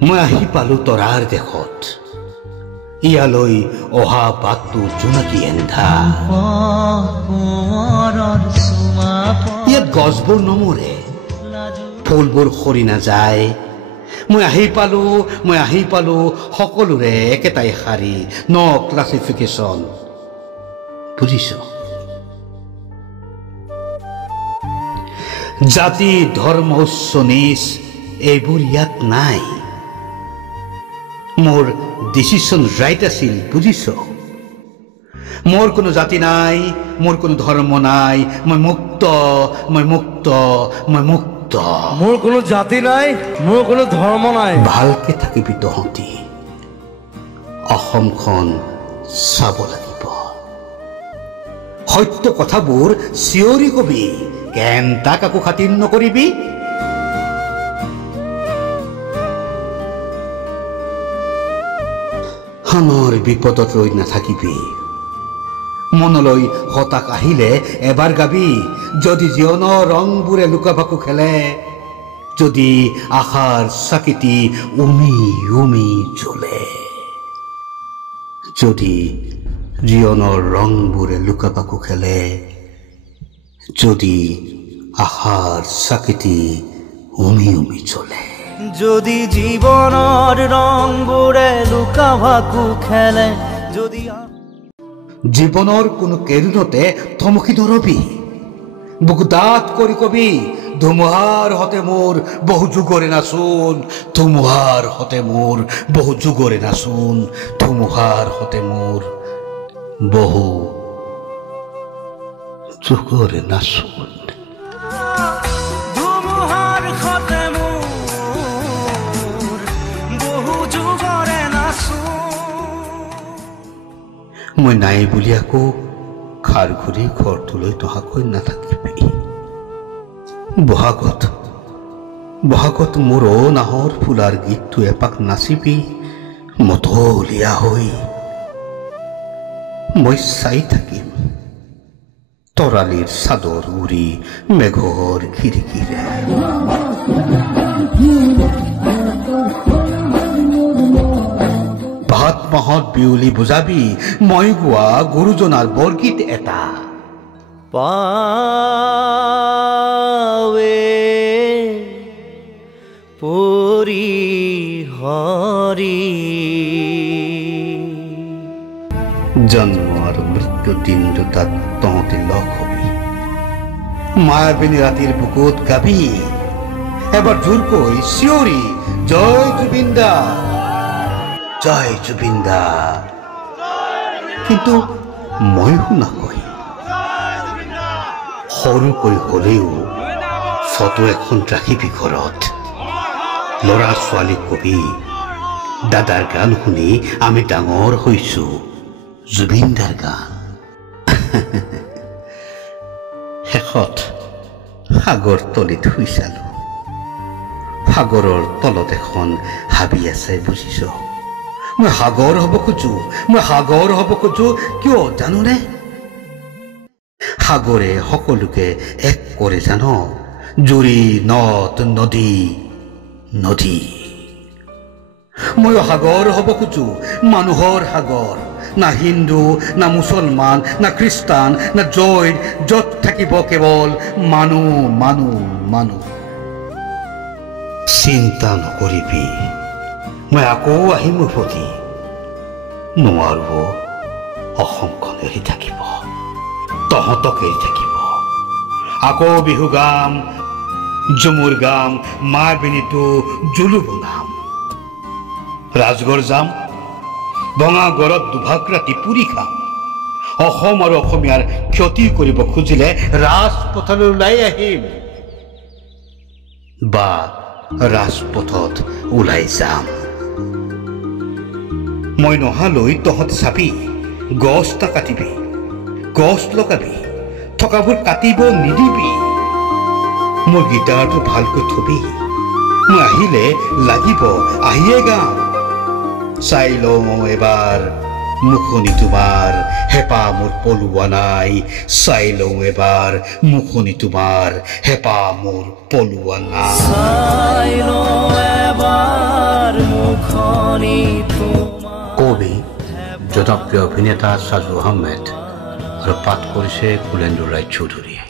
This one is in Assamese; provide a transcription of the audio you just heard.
মই আহি পালো তৰাৰ দেশত ইয়ালৈ অহা বাটটো জোনাকী এন্ধা ইয়াত গছবোৰ নমৰে ফুলবোৰ সৰি নাযায় মই আহি পালো সকলোৰে একেটাই শাৰী ন ক্লাছিফিকেশ্যন বুজিছ জাতি ধৰ্ম উচ্চ নীচ এইবোৰ ইয়াত নাই মোৰ ডিসিশন রাইট আছিল বুঝিছ মোর কোনো জাতি নাই মোর কোনো ধর্ম নাই মই মুক্ত মোর কোনো জাতি নাই মোর কোনো ধর্ম নাই ভালকে থাকিবি তহঁতি অসমখন চাব লাগিব সত্য কথাবোৰ চিঞৰি কবি কেনটা কাকো খাতিৰ নকৰিবি আমাৰ বিপদত ৰই না থাকিবি মনলৈ হতাশ আহিলে এবাৰ গাবি যদি জীৱনৰ ৰংবোৰে লুকাভাকু খেলে যদি আশাৰ চাকিটি উমি উমি জ্বলে যদি জীৱনৰ ৰংবোৰে লুকাভাকু খেলে যদি আশাৰ চাকিটি উমি উমি জ্বলে যদি জীবনেৰ ৰংবোৰে লুকাভাকু খেলে যদি জীবনেৰ কোনো কেৰুণতে থমকি নৰবি বুকু দাঁত কৰি কবি ধুমুহাৰ হতে মোৰ বহু যুগৰে নাচোন ধুমুহাৰ হতে মোৰ বহু যুগৰে নাচোন ধুমুহাৰ হতে মোৰ বহু যুগৰে নাচোন মই নাই বুলি আকৌ খাৰ ঘূৰি ঘৰটোলৈ নহাকৈ নাথাকিবি বহাগত মোৰ নাহৰ ফুলাৰ গীতটো এপাক নাচিবি মতলীয়া হৈ মই চাই থাকিম তৰালিৰ চাদৰ উৰি মেঘৰ খিৰিকীৰে ভাত মাহত বিউলি বুজাবি মই গোৱা গুৰুজনাৰ বৰগীত এটা পাৱে পৰি হৰি জন্ম আৰু মৃত্যু দিন দুটাত তহঁতে লগ হবি মায়াবিনী ৰাতিৰ বুকুত গাবি এবাৰ জোৰকৈ চিঞৰি জয় জুবিন্দা জয় জুবিন্দা কিন্তু মই শুনাকৈ সৰুকৈ হলেও ফটো এখন ৰাখিবি ঘৰত ল'ৰা ছোৱালীক কবি দাদাৰ গান শুনি আমি ডাঙৰ হৈছো জুবিনদাৰ গান শেষত সাগৰ তলিত শুই চালো সাগৰৰ তলত এখন হাবি আছে বুজিছ মই সাগৰ হ'ব খোজো কিয় জানোনে সাগৰে সকলোকে এক কৰে জান জুৰি নদ নদী মই সাগৰ হ'ব খোজো মানুহৰ সাগৰ না হিন্দু না মুছলমান না খ্ৰীষ্টান না জৈন য'ত থাকিব কেৱল মানুহ চিন্তা নকৰিবি মই আকৌ আহিম উভতি নোৱাৰো অসমখন এৰি থাকিব তহঁতক এৰি থাকিব আকৌ বিহু গাম ঝুমুৰ গাম মায়াবিনীটো জুলু বনাম ৰাজগড় যাম ভঙা গড়ত দুভাগ ৰাতি পুৰি খাম অসম আৰু অসমীয়াৰ ক্ষতি কৰিব খুজিলে ৰাজপথলৈ ওলাই আহিম বা ৰাজপথত ওলাই যাম মই নহালৈ তহঁত চাবি গছটা কাটিবি গছ লগাবি থকাবোৰ কাটিব নিদিবি মোৰ গীটাৰটো ভালকৈ থবি মই আহিলে লাগিব আহিয়ে গাম চাই লওঁ এবাৰ মুখনি তোমাৰ হেঁপাহ মোৰ পলোৱা নাই চাই লওঁ এবাৰ মুখনি তোমাৰ হেঁপাহ মোৰ পলোৱা নাই চাই লওঁ এবাৰ খনি তোমাৰ কবি জনপ্ৰিয় অভিনেতা সাজু আহমেদ আৰু পাঠ কৰিছে কুলেন্দু ৰায় চৌধুৰীয়ে।